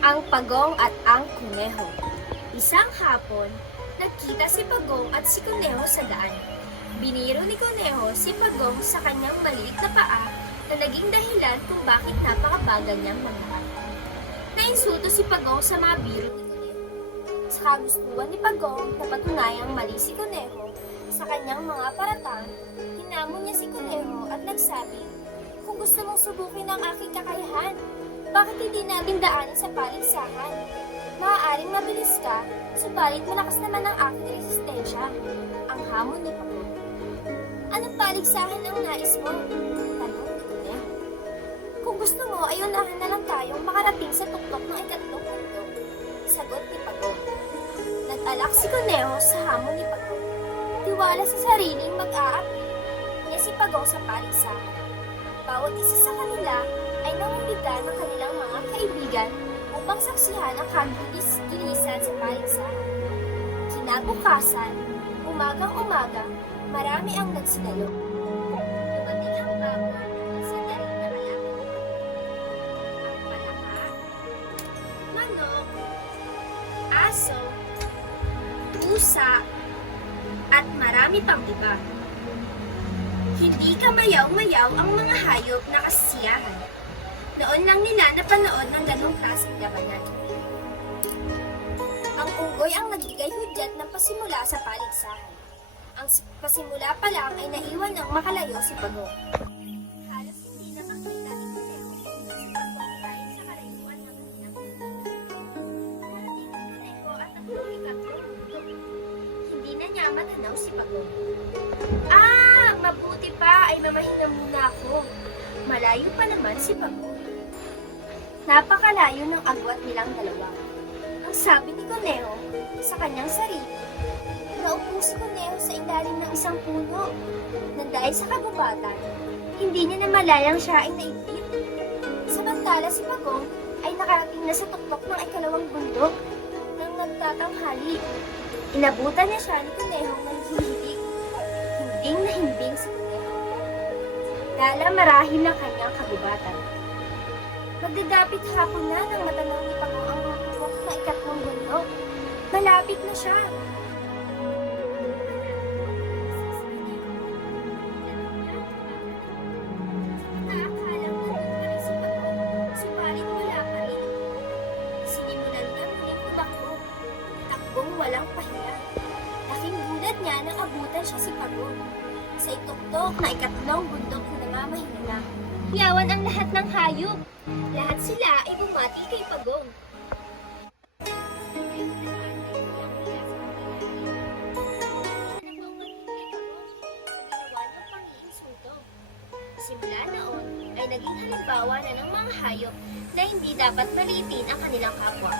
Ang Pagong at ang Kuneho. Isang hapon, nagkita si Pagong at si Kuneho sa daan. Biniro ni Kuneho si Pagong sa kanyang maliit na paa na naging dahilan kung bakit napakabagal niyang maglakad. Nainsulto si Pagong sa mga biro ni Kuneho. Sa kagustuhan ni Pagong na patunayang mali si Kuneho sa kanyang mga paratang, hinamon niya si Kuneho at nagsabi, "Kung gusto mong subukin ang aking kakayahan, bakit hindi natin daanin sa paligsahan? Maaaring mabilis ka, subalit malakas naman ang aking resistensya." Ang hamon ni Pagong. "Anong paligsahan ang nais mo?" tanong ni Kuneho. "Kung gusto mo ay unahan na lang tayong makarating sa tuktok ng ikatlong mundo," sagot ni Pagong. Nag-alak si Kuneho sa hamon ni Pagong. Tiwala sa sariling mag-aapi niya si Pagong sa paligsahan. Bawat isa sa kanila ay nangumbida ng kanilang mga kaibigan upang saksihan ang kagilis-gilisan sa paligsahan. Kinabukasan, umagang-umaga, marami ang nagsidalo. Dumating ang baboy, minsan na rin nakalapit. Ang palaka, manok, aso, pusa, at marami pang iba. Hindi kamayaw-mayaw ang mga hayop na kasiyahan. Noon lang nila napanood ng ganong klaseng labanan. Ang unggoy ang nagbigay hudyat ng pasimula sa paligsahan. Ang pasimula pa lang ay naiwan ng makalayo si Pagong. Halos hindi na makita ni Kuneho sa pagpapakain sa karayuan ng kanyang narating ang Kuneho at ang ikatlong mundo. Hindi na niya matanaw si Pagong. Mabuti pa ay mamahinga muna ako. Malayo pa naman si Pagong. Napakalayo ng agwat nilang dalawa. Ang sabi ni Kuneho sa kanyang sarili, naupo si Kuneho sa ilalim ng isang puno. Nang dahil sa kagubatan, hindi niya namalayang siya ay naipit. Samantala si Pagong ay nakarating na sa tuktok ng ikalawang bundok nang nagtatanghali. Inabutan niya siya ni Kuneho ng hihilig. Hinding na himbing si Kuneho. Dala marahil ng kanyang kagubatan. Magdadapit hapon na nang matanaw ni Pagong ang tuktok na ikatlong bundok. Malapit na siya. Naakalang nandun pa rin si Pagong, subalit wala pa rin. Sinimulan niya muling tumakbo. Takbong walang pahinga. Laking gulat niya nang abutan siya si Pagong. Sa ituktok na ikatlong bundok na namamahina, yawan ang lahat ng hayop. Lahat sila ay bumati kay Pagong. Simula noon ay naging halimbawa na ng mga hayop na hindi dapat maliitin ang kanilang kapwa.